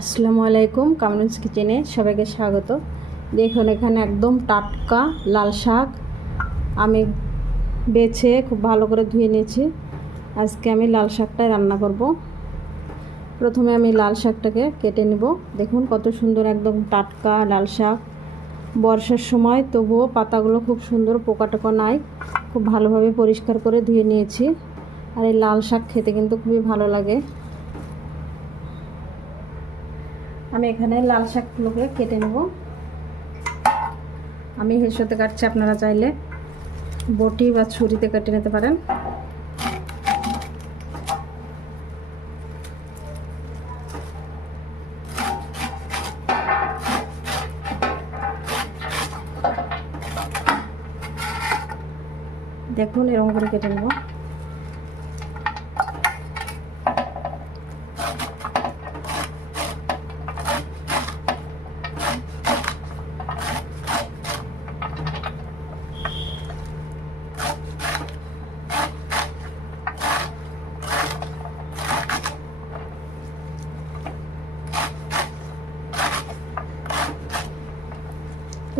আসসালামু আলাইকুম, কামরুন্স কিচেনে সবাইকে স্বাগত। দেখুন, এখানে একদম টাটকা লাল শাক আমি বেছে খুব ভালো করে ধুয়ে নিয়েছি। আজকে আমি লাল শাকটাই রান্না করব। প্রথমে আমি লাল শাকটাকে কেটে নেব। দেখুন, কত সুন্দর একদম টাটকা লাল শাক। বর্ষার সময় তবুও পাতাগুলো খুব সুন্দর পোকা টোকা নাই। খুব ভালোভাবে পরিষ্কার করে ধুয়ে নিয়েছি। আর এই লাল শাক খেতে কিন্তু খুবই ভালো লাগে। আমি এখানে লাল শাকগুলোকে কেটে নেব। আমি হেসোতে কাটছি, আপনারা চাইলে বটি বা ছুরিতে কেটে নিতে পারেন। দেখুন, এরকম করে কেটে নেব।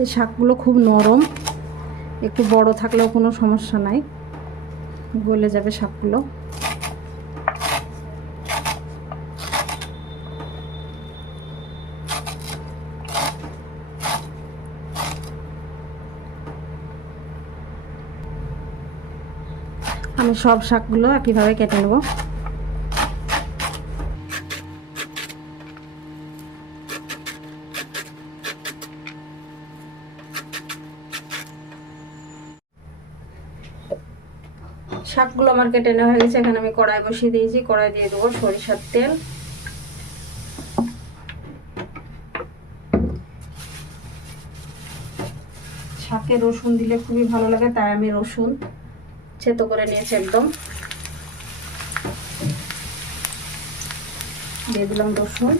এই শাকগুলো খুব নরম। একটু বড় থাকলেও কোনো সমস্যা নাই। গলে যাবে শাকগুলো। আমি সব শাকগুলো একইভাবে কেটে নেব। শাকগুলো আমার কেটে নেওয়া হয়ে গেছে। এখানে আমি কড়াই বসিয়ে দিয়েছি। কড়াই দিয়ে দেবো সরিষার তেল। শাকে রসুন দিলে খুবই ভালো লাগে, তাই আমি রসুন ছেতো করে নিয়েছি একদম। দিয়ে দিলাম রসুন।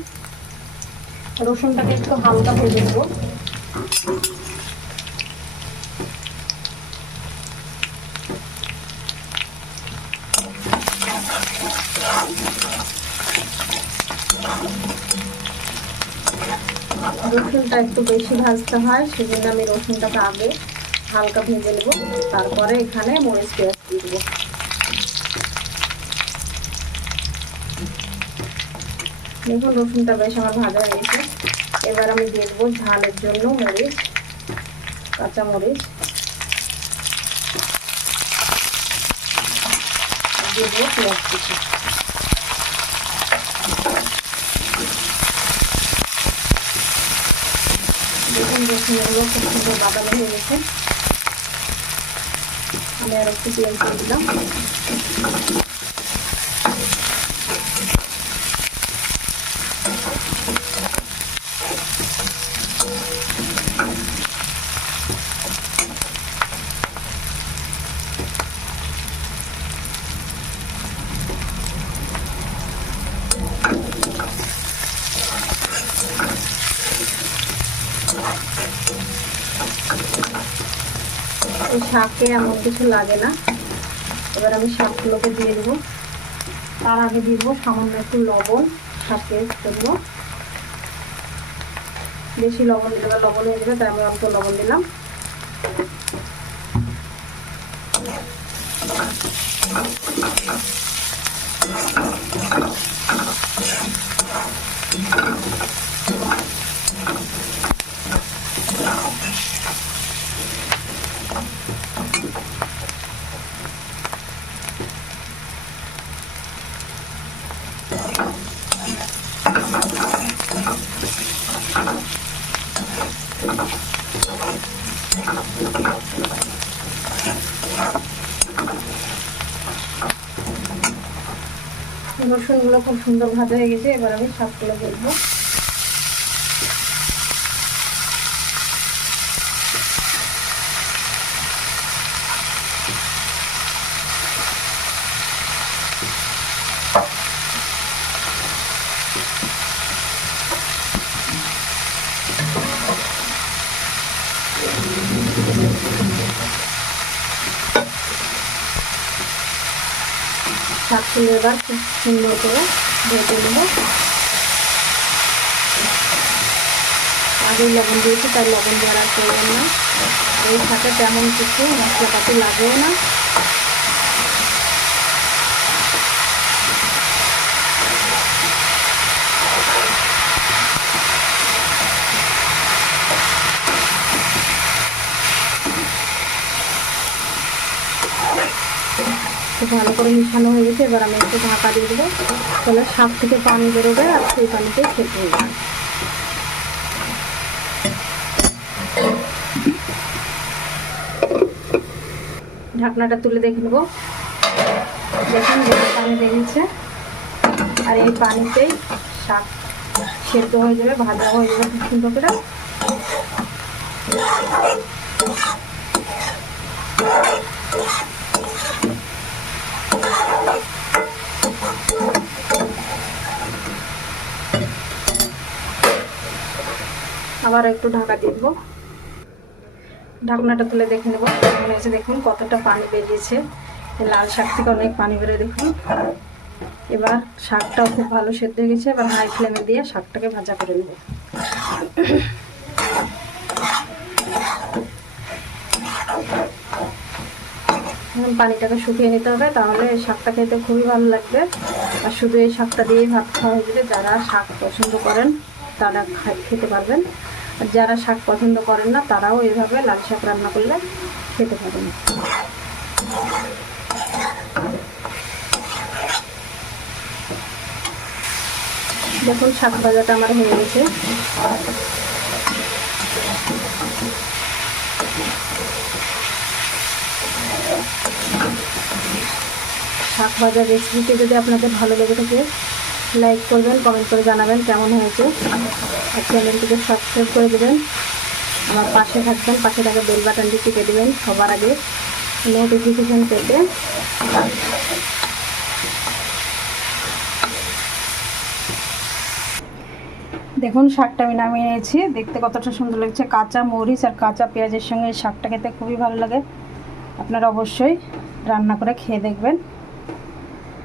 রসুনটাকে একটু হালকা ভেজে দেবো রসুনটা একটু বেশি ভাজতে হয়, সেজন্য আমি রসুনটাকে আগে হালকা ভেজে নেব। তারপরে এখানে মরিচ পেঁয়াজ দিয়ে দেবো। দেখুন, রসুনটা বেশ আমার ভাজা হয়ে গেছে। এবার আমি দিয়ে দেবো ঝালের জন্য মরিচ, কাঁচা মরিচ। দিয়ে দেবো পেঁয়াজ কুচি দেখুন রসুনগুলো খুব সুন্দর বাদামি হয়ে গেছে আমি আর একটু পেঁয়াজ দিয়ে দিলাম এই শাকে এমন কিছু লাগে না। এবার আমি শাকগুলোকে দিয়ে দেবো। তার আগে দেবো সামান্য একটু লবণ শাকের জন্য। বেশি লবণ দিলে বা লবণ হয়ে যাবে, তাই আমি অল্প লবণ দিলাম। রসুনগুলো খুব সুন্দর ভাজা হয়ে গেছে এবার আমি সবগুলো দেখব শাকগুলো এবার খুব সুন্দর করে ভেজে নেব। আগে লবণ দিয়েছি, তার লবণ দেওয়ার প্রয়োজন না এর সাথে তেমন কিছু মশলাপাতি লাগেও না। খুব ভালো করে মিশানো হয়ে গেছে, এবার আমি একটু ঢাকা দিয়ে দেবো। তাহলে শাক থেকে পানি বেরোবে আর সেই পানিতে খেতে হবে। ঢাকনাটা তুলে দেখে নেব। দেখুন পানি বেরিয়েছে। আর এই পানিতেই শাক সেদ্ধ হয়ে যাবে, ভাজা হয়ে যাবে খুব সুন্দর আবার একটু ঢাকা দিয়ে দেবো। ঢাকনাটা তুলে দেখে নেব। মনে হচ্ছে দেখুন কতটা পানি বেরিয়েছে। লাল শাক থেকে অনেক পানি বেরোয় দেখুন। এবার শাকটাও খুব ভালো সেদ্ধ হয়ে গেছে। এবার হাই ফ্লেমে দিয়ে শাকটাকে ভাজা করে নেব। পানিটাকে শুকিয়ে নিতে হবে। তাহলে শাকটা খেতে খুবই ভালো লাগবে। আর শুধু এই শাকটা দিয়েই ভাত খাওয়া হয়ে যাবে যারা শাক পছন্দ করেন, তারা খেতে পারবেন। আর যারা শাক পছন্দ করেন না, তারাও এইভাবে লাল শাক রান্না করলে খেতে পারেন দেখুন, শাক ভাজাটা আমার হয়ে গেছে। শাক ভাজার রেসিপিটি যদি আপনাদের ভালো লেগে থাকে লাইক করবেন কমেন্ট করে জানাবেন কেমন হয়েছে। আর চ্যানেলটিকে সাবস্ক্রাইব করে দেবেন। আমার পাশে থাকবেন, পাশে থাকা বেল বাটনটি টিপে দেবেন সবার আগে। নোটিফিকেশান পেতে। দেখুন, শাকটা আমি নামিয়ে নিয়েছি। দেখতে কতটা সুন্দর লাগছে। কাঁচা মরিচ আর কাঁচা পেঁয়াজের সঙ্গে এই শাকটা খেতে খুবই ভালো লাগে। আপনারা অবশ্যই রান্না করে খেয়ে দেখবেন।